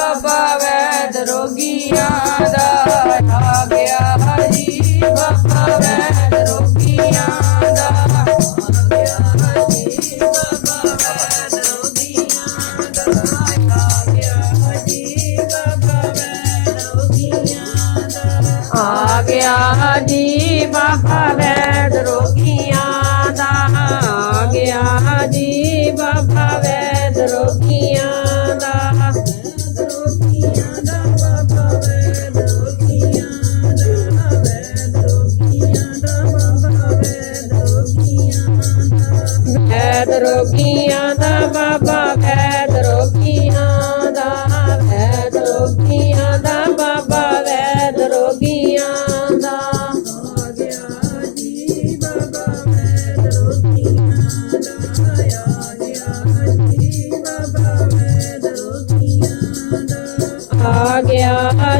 ਬਾਬਾ ਵੈਦ ਰੋਗੀਆਂ।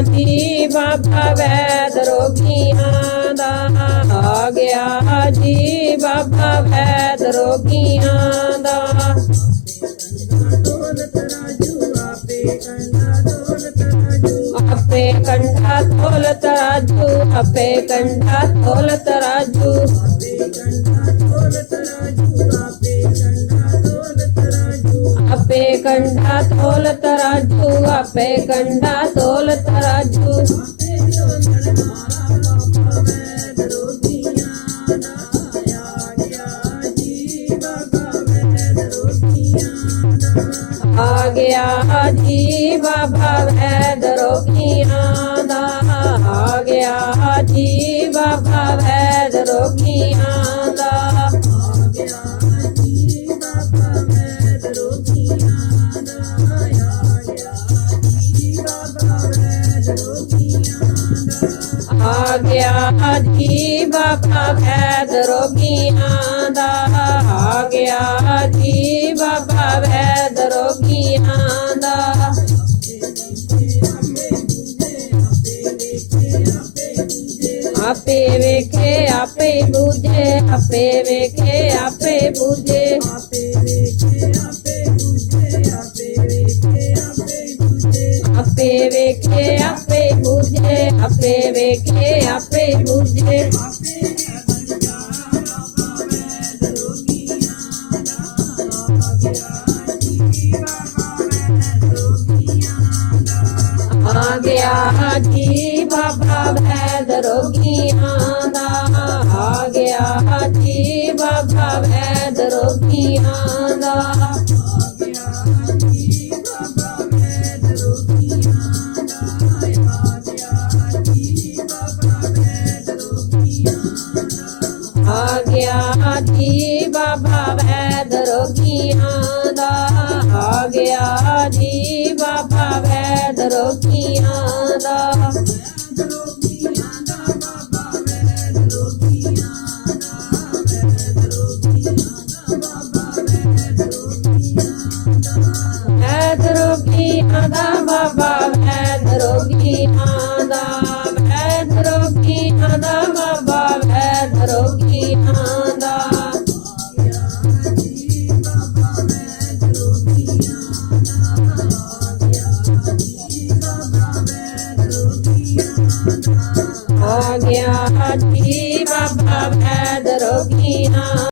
ਗਿਆ ਜੀ ਬਾਬਾ ਵੈਦ ਰੋਗੀਆਂ ਦਾ ਆ ਗਿਆ ਜੀ ਬਾਬਾ ਵੈਦ ਰੋਗੀਆਂ ਦਾ ਆਪੇ ਕੰਡਾ ਤੋਲ ਤਰਾਜੂ ਆਪੇ ਕੰਡਾ ਤੋਲ ਤਰਾਜੂ ਆਪੇ ਕੰਡਾ ਤੋਲ ਤਰਾਜੂ आपे कंडा तोल तराजू, आपे कंडा तोल तराजू। आ गया जी बाबा वैद रोगिया आ गया जी ਆ ਗਿਆ ਜੀ ਬਾਬਾ ਵੈਦ ਰੋਗੀਆਂ ਦਾ ਆ ਗਿਆ ਜੀ ਬਾਬਾ ਵੈਦ ਰੋਗੀਆਂ ਦਾ ਆਪੇ ਵੇਖੇ ਆਪੇ ਬੂਝੇ ਆਪੇ ਵੇਖੇ ਆਪੇ ਬੂਝੇ আপে বেকে আপে বুঝে ਜੀ ਬਾਬਾ ਵੈਦ ਰੋਗੀਆਂ ਦਾ ਆ ਗਿਆ ਜੀ ਬਾਬਾ ਵੈਦ ਰੋਗੀਆਂ ਦਾ ਵੈਦ ਰੋਗੀਆਂ ਦਾ ਬਾਬਾ ਵੈਦ ਰੋਗੀਆਂ Yeah.